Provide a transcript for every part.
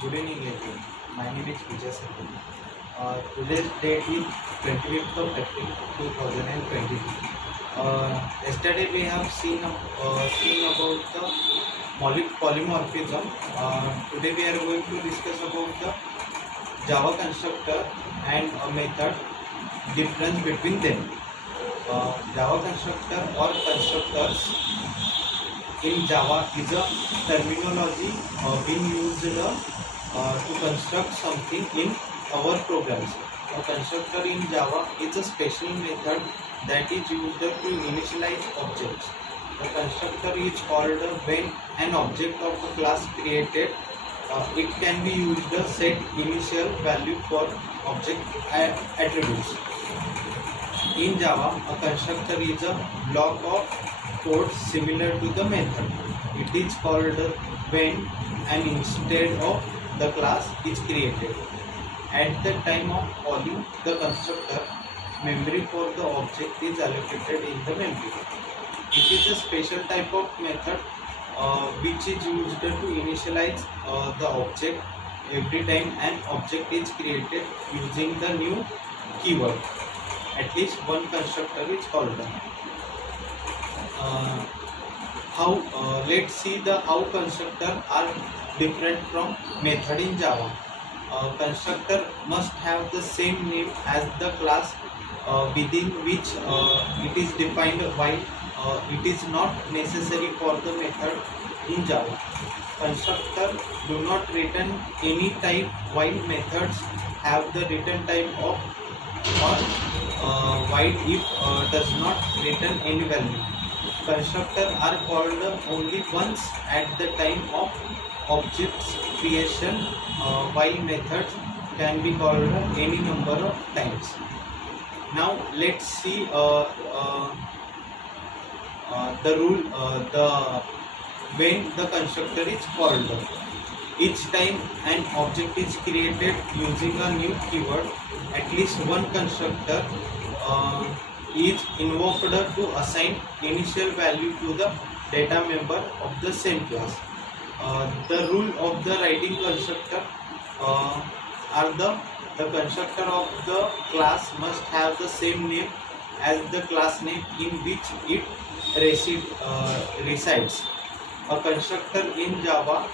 Good evening, everyone. My name is Vijay Sandhu. Today's date is 25th of April 2022. Yesterday we have seen about the polymorphism. Today we are going to discuss about the Java constructor and a method difference between them. Java constructor or constructors in Java is a terminology being used to construct something in our programs. A constructor in Java is a special method that is used to initialize objects. The constructor is called when an object of a class created. It can be used to set initial value for object attributes. In Java, a constructor is a block of code similar to the method. It is called when and instead of the class is created. At the time of calling the constructor, memory for the object is allocated in the memory. It is a special type of method which is used to initialize the object every time an object is created using the new keyword. At least one constructor is called. How let's see the how constructor are different from method in Java. Constructor must have the same name as the class within which it is defined, while it is not necessary for the method in Java. Constructor do not return any type, while methods have the return type of or void if does not return any value. Constructors are called only once at the time of object's creation, while methods can be called any number of times. Now let's see the rule, the when the constructor is called. Each time an object is created using a new keyword, at least one constructor is invoked to assign initial value to the data member of the same class. The rule of the writing constructor are the constructor of the class must have the same name as the class name in which it resides. A constructor in Java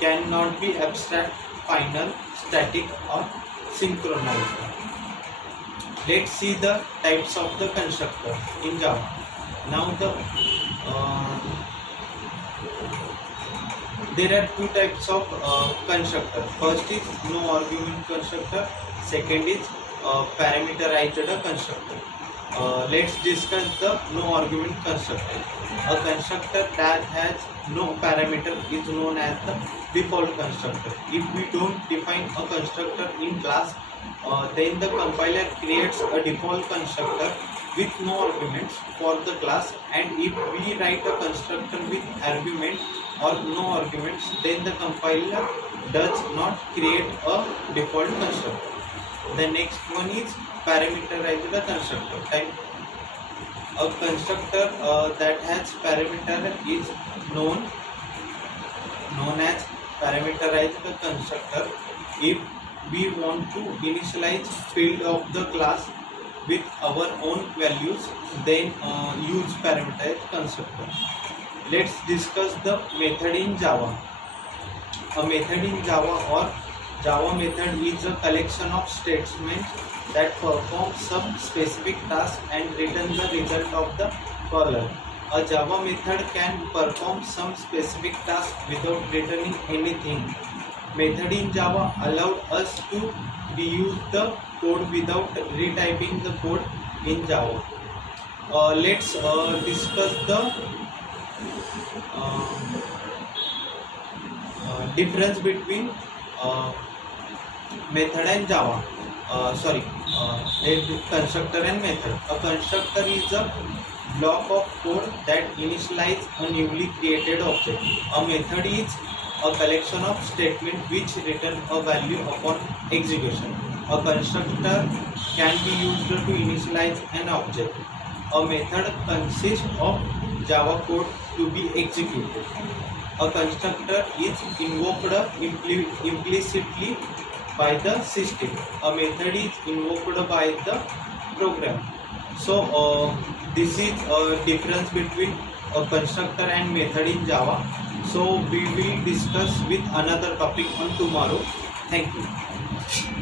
cannot be abstract, final, static, or synchronized. Let's see the types of the constructor in Java. Now there are two types of constructor. First is no argument constructor. Second is parameterized constructor. Let's discuss the no argument constructor. A constructor that has no parameter is known as the default constructor. If we don't define a constructor in class, then the compiler creates a default constructor with no arguments for the class, and if we write a constructor with argument or no arguments, then the compiler does not create a default constructor. The next one is parameterized constructor type. A constructor that has parameter is known as parameterized constructor. If we want to initialize field of the class with our own values, then use parameterized constructor. Let's discuss the method in Java. A method in Java or Java method is a collection of statements that perform some specific task and return the result of the caller. A Java method can perform some specific task without returning anything. Method in Java allowed us to reuse the code without retyping the code in Java. Let's discuss the difference between method and Java. A constructor and method. A constructor is a block of code that initializes a newly created object. A method is a collection of statements which return a value upon execution. A constructor can be used to initialize an object. A method consists of Java code to be executed. a constructor is invoked implicitly by the system. A method is invoked by the program. So this is a difference between a constructor and method in Java. So we will discuss with another topic on tomorrow. Thank you.